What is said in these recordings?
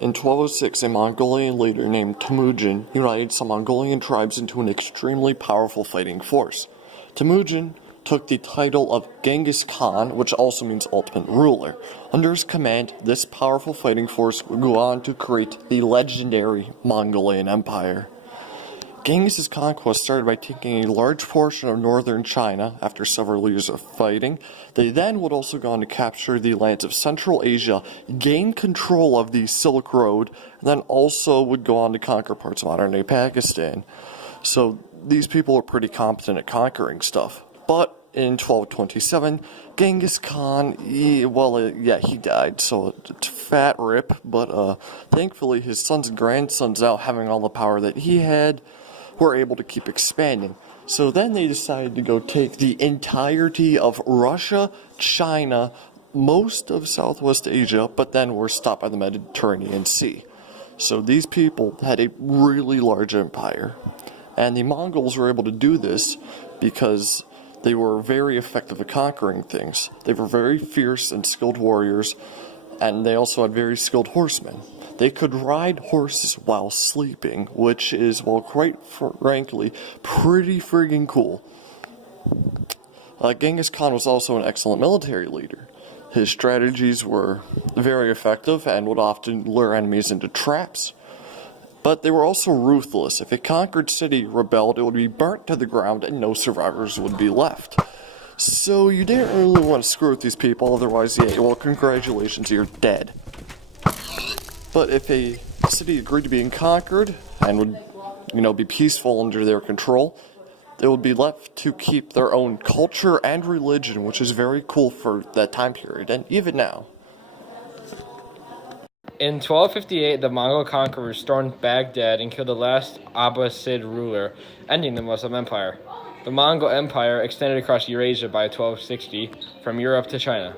In 1206, a Mongolian leader named Temujin united some Mongolian tribes into an extremely powerful fighting force. Temujin took the title of Genghis Khan, which also means ultimate ruler. Under his command, this powerful fighting force would go on to create the legendary Mongolian Empire. Genghis' conquest started by taking a large portion of northern China after several years of fighting. They then would also go on to capture the lands of Central Asia, gain control of the Silk Road, and then also would go on to conquer parts of modern-day Pakistan. So these people were pretty competent at conquering stuff. But in 1227, Genghis Khan, he died, so it's fat rip, but thankfully his sons and grandsons, now having all the power that he had, were able to keep expanding. So then they decided to go take the entirety of Russia, China, most of Southwest Asia, but then were stopped by the Mediterranean Sea. So these people had a really large empire. And the Mongols were able to do this because they were very effective at conquering things. They were very fierce and skilled warriors, and they also had very skilled horsemen. They could ride horses while sleeping, which is, well, quite frankly, pretty friggin' cool. Genghis Khan was also an excellent military leader. His strategies were very effective and would often lure enemies into traps. But they were also ruthless. If a conquered city rebelled, it would be burnt to the ground and no survivors would be left. So you didn't really want to screw with these people, otherwise, congratulations, you're dead. But if a city agreed to being conquered and would, be peaceful under their control, they would be left to keep their own culture and religion, which is very cool for that time period, and even now. In 1258, the Mongol conquerors stormed Baghdad and killed the last Abbasid ruler, ending the Muslim Empire. The Mongol Empire extended across Eurasia by 1260, from Europe to China.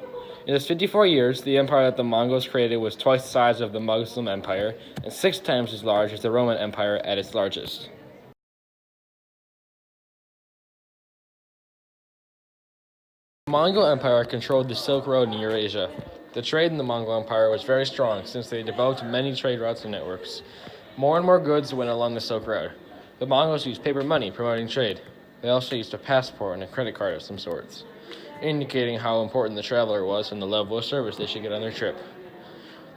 In its 54 years, the empire that the Mongols created was twice the size of the Muslim Empire and 6 times as large as the Roman Empire at its largest. The Mongol Empire controlled the Silk Road in Eurasia. The trade in the Mongol Empire was very strong since they developed many trade routes and networks. More and more goods went along the Silk Road. The Mongols used paper money promoting trade. They also used a passport and a credit card of some sorts, indicating how important the traveler was and the level of service they should get on their trip.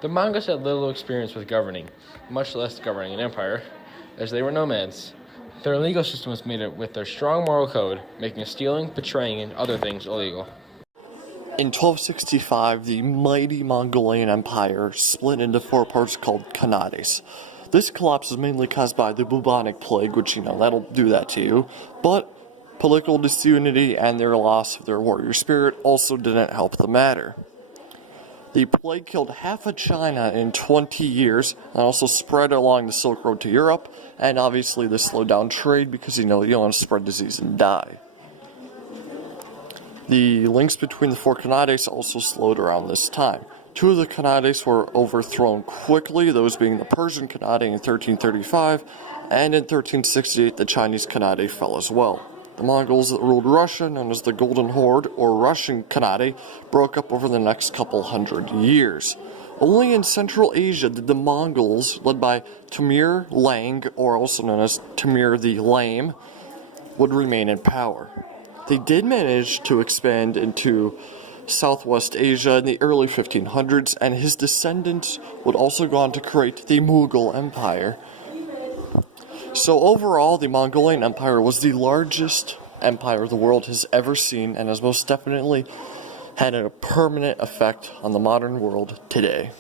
The Mongols had little experience with governing, much less governing an empire, as they were nomads. Their legal system was made up with their strong moral code, making stealing, betraying, and other things illegal. In 1265, the mighty Mongolian Empire split into 4 parts called Khanate. This collapse was mainly caused by the bubonic plague, which, that'll do that to you, but political disunity and their loss of their warrior spirit also didn't help the matter. The plague killed half of China in 20 years and also spread along the Silk Road to Europe, and obviously this slowed down trade because, you don't want to spread disease and die. The links between the 4 Khanate also slowed around this time. 2 of the Khanate were overthrown quickly, those being the Persian Khanate in 1335, and in 1368 the Chinese Khanate fell as well. The Mongols that ruled Russia, known as the Golden Horde, or Russian Khanate, broke up over the next couple hundred years. Only in Central Asia did the Mongols, led by Timur Lang, or also known as Timur the Lame, would remain in power. They did manage to expand into Southwest Asia in the early 1500s, and his descendants would also go on to create the Mughal Empire. So overall, the Mongolian Empire was the largest empire the world has ever seen, and has most definitely had a permanent effect on the modern world today.